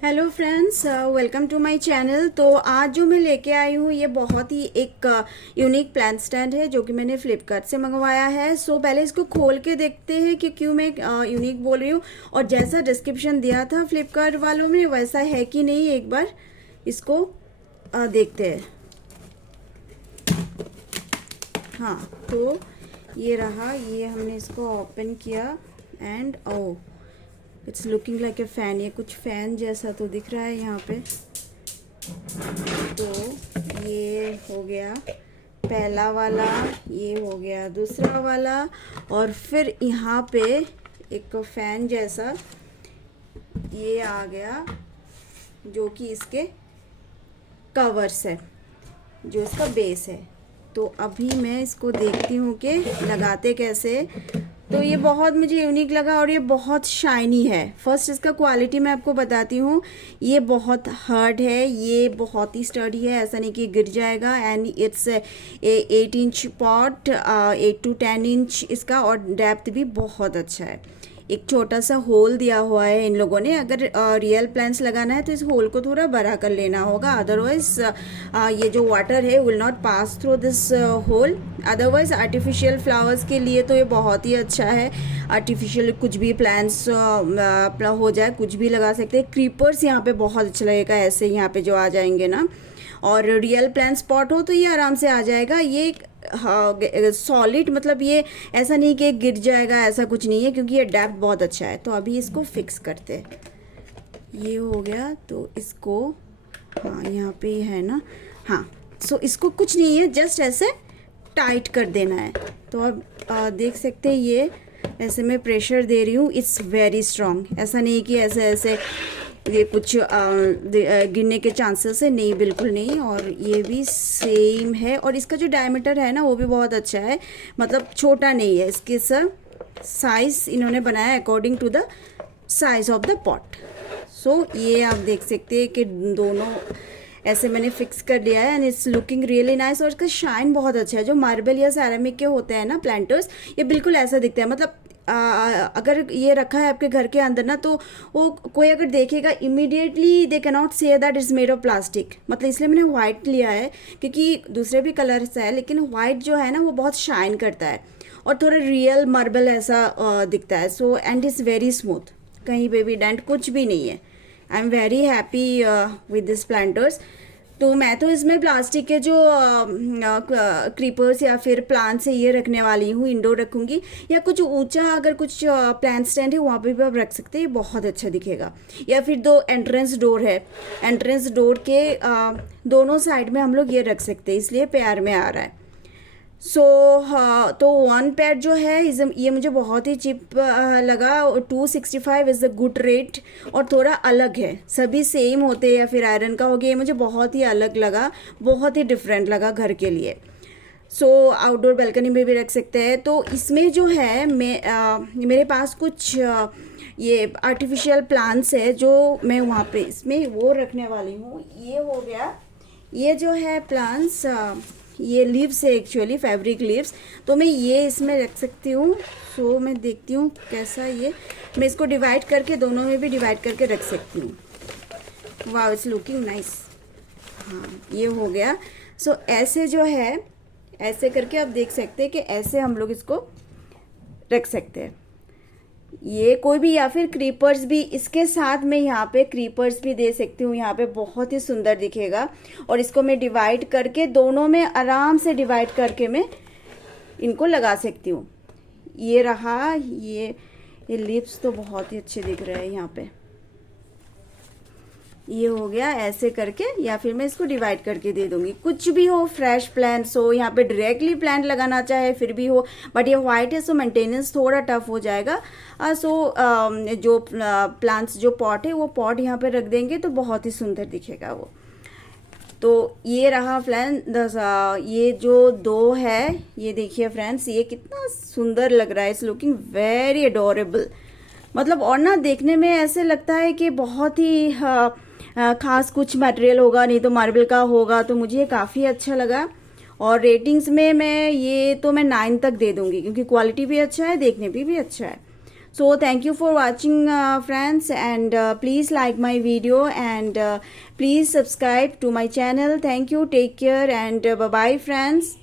Hello friends, welcome to my channel. तो आज जो मैं लेके आई हूँ ये बहुत ही एक यूनिक प्लांट स्टैंड है जो कि मैंने फ्लिपकार्ट से मंगवाया है। सो पहले इसको खोल के देखते हैं कि क्यों मैं यूनिक बोल रही हूँ, और जैसा डिस्क्रिप्शन दिया था फ्लिपकार्ट वालों ने वैसा है कि नहीं, एक बार इसको देखते हैं। हाँ, तो ये रहा, ये हमने इसको ओपन किया and oh it's looking like a fan. ये कुछ फैन जैसा तो दिख रहा है यहाँ पे। तो ये हो गया पहला वाला, ये हो गया दूसरा वाला, और फिर यहाँ पे एक फैन जैसा ये आ गया जो कि इसके कवर्स है, जो इसका बेस है। तो अभी मैं इसको देखती हूँ कि लगाते कैसे। तो ये बहुत मुझे यूनिक लगा और ये बहुत शाइनी है। फर्स्ट इसका क्वालिटी मैं आपको बताती हूँ, ये बहुत हार्ड है, ये बहुत ही स्टडी है, ऐसा नहीं कि गिर जाएगा। And it's 8 inch pot, 8 to 10 inch इसका, और डेप्थ भी बहुत अच्छा है। एक छोटा सा होल दिया हुआ है इन लोगों ने। अगर रियल प्लांट्स लगाना है तो इस होल को थोड़ा बड़ा कर लेना होगा, अदरवाइज ये जो वाटर है will not pass through this hole. Otherwise artificial flowers के लिए तो ये बहुत ही अच्छा है। आर्टिफिशियल कुछ भी प्लांट्स हो जाए, कुछ भी लगा सकते हैं। क्रीपर्स यहाँ पे बहुत अच्छा लगेगा, ऐसे यहाँ पे जो आ जाएंगे ना। और रियल प्लांट स्पॉट हो तो ये आराम से आ जाएगा। ये सॉलिड, मतलब ये ऐसा नहीं कि गिर जाएगा, ऐसा कुछ नहीं है, क्योंकि ये डेप्थ बहुत अच्छा है। तो अभी इसको फिक्स करते हैं। ये हो गया, तो इसको हाँ यहाँ पे है ना। हाँ, सो इसको कुछ नहीं है, जस्ट ऐसे टाइट कर देना है। तो अब देख सकते हैं, ये ऐसे मैं प्रेशर दे रही हूँ, इट्स वेरी स्ट्रॉन्ग। ऐसा नहीं कि ऐसे ऐसे ये कुछ गिरने के चांसेस है, नहीं, बिल्कुल नहीं। और ये भी सेम है, और इसका जो डायमीटर है ना वो भी बहुत अच्छा है, मतलब छोटा नहीं है। इसके सब साइज इन्होंने बनाया according to the size of the pot. So ये आप देख सकते हैं कि दोनों ऐसे मैंने फिक्स कर लिया है, and it's looking really nice. और इसका शाइन बहुत अच्छा है। जो मार्बल या सैरामिक के होते हैं ना प्लांटर्स, ये बिल्कुल ऐसा दिखता है। मतलब अगर ये रखा है आपके घर के अंदर ना, तो वो कोई अगर देखेगा immediately they can not say that is made of plastic. मतलब इसलिए मैंने वाइट लिया है, क्योंकि दूसरे भी कलर्स है, लेकिन वाइट जो है ना वो बहुत शाइन करता है और थोड़ा रियल मार्बल ऐसा दिखता है। So and is very smooth, कहीं पे भी डेंट कुछ भी नहीं है। I am very happy with this planters. तो मैं तो इसमें प्लास्टिक के जो क्रीपर्स या फिर प्लांट्स है ये रखने वाली हूँ, इंडोर रखूँगी, या कुछ ऊंचा अगर कुछ प्लांट स्टैंड है वहाँ पे भी आप रख सकते हैं, ये बहुत अच्छा दिखेगा। या फिर दो एंट्रेंस डोर है, एंट्रेंस डोर के दोनों साइड में हम लोग ये रख सकते हैं, इसलिए पेयर में आ रहा है। सो हाँ, तो वन पेयर जो है ये मुझे बहुत ही चिप लगा। 265 इज़ द गुड रेट, और थोड़ा अलग है। सभी सेम होते हैं या फिर आयरन का हो गया, ये मुझे बहुत ही अलग लगा, बहुत ही डिफरेंट लगा घर के लिए। सो आउटडोर बैल्कनी में भी रख सकते हैं। तो इसमें जो है मेरे पास कुछ ये आर्टिफिशियल प्लांट्स है जो मैं वहाँ पे इसमें वो रखने वाली हूँ। ये हो गया, ये जो है प्लांट्स, ये लीव्स है एक्चुअली, फैब्रिक लीव्स। तो मैं ये इसमें रख सकती हूँ। सो मैं देखती हूँ कैसा ये, मैं इसको डिवाइड करके दोनों में भी डिवाइड करके रख सकती हूँ। वाह, इट्स लुकिंग नाइस। हाँ, ये हो गया। सो ऐसे जो है, ऐसे करके आप देख सकते हैं कि ऐसे हम लोग इसको रख सकते हैं। ये कोई भी, या फिर क्रीपर्स भी इसके साथ में यहाँ पे क्रीपर्स भी दे सकती हूँ, यहाँ पे बहुत ही सुंदर दिखेगा। और इसको मैं डिवाइड करके दोनों में आराम से डिवाइड करके मैं इनको लगा सकती हूँ। ये रहा, ये लिप्स तो बहुत ही अच्छे दिख रहे हैं यहाँ पे। ये हो गया ऐसे करके, या फिर मैं इसको डिवाइड करके दे दूंगी। कुछ भी हो, फ्रेश प्लांट्स हो, यहाँ पे डायरेक्टली प्लांट लगाना चाहे फिर भी हो, बट ये वाइट है सो मेंटेनेंस थोड़ा टफ हो जाएगा। जो प्लांट्स जो पॉट है वो पॉट यहाँ पे रख देंगे तो बहुत ही सुंदर दिखेगा वो। तो ये रहा फ्रेंड्स, ये जो दो है, ये देखिए फ्रेंड्स, ये कितना सुंदर लग रहा है। It's looking very adorable. मतलब और ना देखने में ऐसे लगता है कि बहुत ही खास कुछ मटेरियल होगा, नहीं तो मार्बल का होगा। तो मुझे काफ़ी अच्छा लगा, और रेटिंग्स में मैं 9 तक दे दूंगी, क्योंकि क्वालिटी भी अच्छा है, देखने भी अच्छा है। So thank you for watching, friends, and please like my video, and please subscribe to my channel. Thank you, take care, and bye bye, friends.